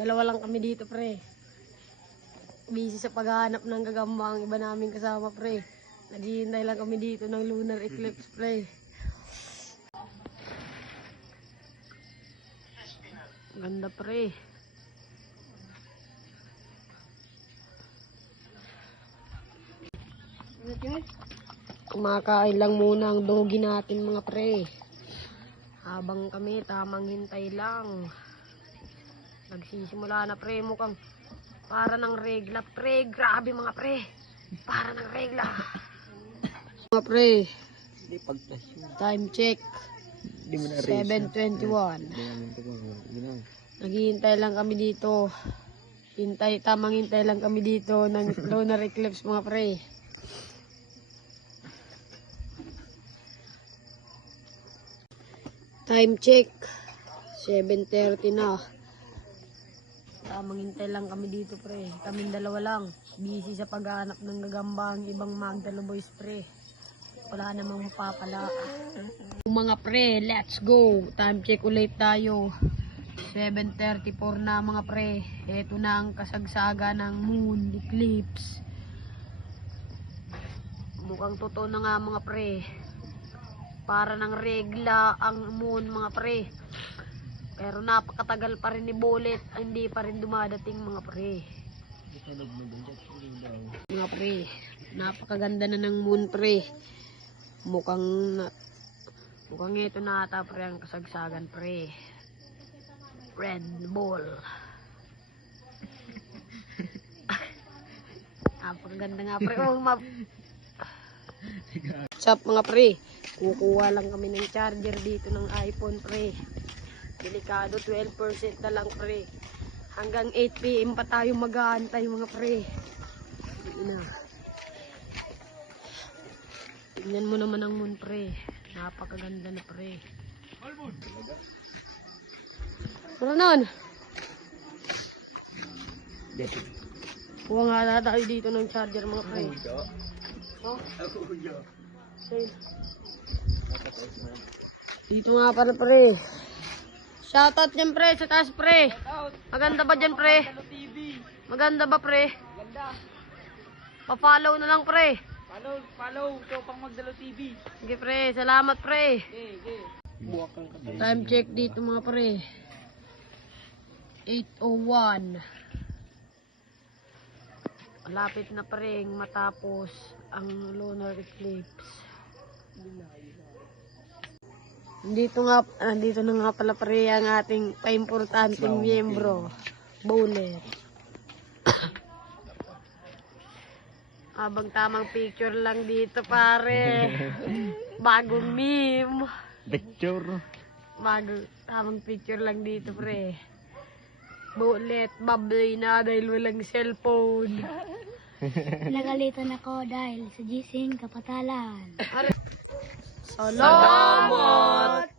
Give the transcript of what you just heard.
Dalawa lang kami dito, pre. Busy sa paghahanap ng gagamba ang iba naming kasama, pre. Naghihintay lang kami dito ng lunar eclipse, pre. Ganda, pre. Kumakain lang muna ang dogi natin, mga pre. Habang kami tamang hintay lang. Nagsisimula na, pre. Mukhang para ng regla, pre. Grabe, mga pre. Para ng regla. Mga pre. Time check. 7:21. Naghihintay lang kami dito. Tamang hintay lang kami dito ng lunar eclipse, mga pre. Time check. 7:30 na. Tamang hintay lang kami dito, pre. Kaming dalawa lang. Busy sa paghahanap ng gagamba ang ibang Magdalo boys, pre. Wala namang mapapala. Mga pre, let's go. Time check ulit tayo. 7:34 na, mga pre. Ito na ang kasagsaga ng moon eclipse. Mukhang totoo na nga, mga pre. Para ng regla ang moon, mga pre. Pero napakatagal pa rin ni Bullet. Hindi pa rin dumadating, mga pre. Mga pre, napakaganda na ng moon, pre. Mukhang ito na ata, pre, ang kasagsagan, pre. Red Bull. Napakaganda nga, pre. What's up, mga pre? Kukuha lang kami ng charger dito ng iPhone, pre. Delikado, 12% na lang, pre. Hanggang 8 PM pa tayo mag-aantay, mga pre. Tingnan mo naman ang moon, pre. Napakaganda na, pre. Tara nun. Kuha nga na tayo dito ng charger, mga pre. Oh? Dito nga para, pre. Shoutout dyan, pre, sa taas, pre. Maganda ba dyan, pre? Maganda ba, pre? Maganda. Pa-follow na lang, pre. Follow. Ito pang Magdalo TV. Sige, pre. Salamat, pre. Okay. Time check dito, mga pre. 8:01. Malapit na, pre, matapos ang lunar eclipse. Nandito na nga pala, pre, ang ating paimportanteng miyembro, Bullet. Habang tamang picture lang dito, pare. Bagong meme. Picture. Tamang picture lang dito, pre. Bullet, bablay na dahil walang cellphone. Nagalitan ako dahil sa gising kapatalan. Salamat!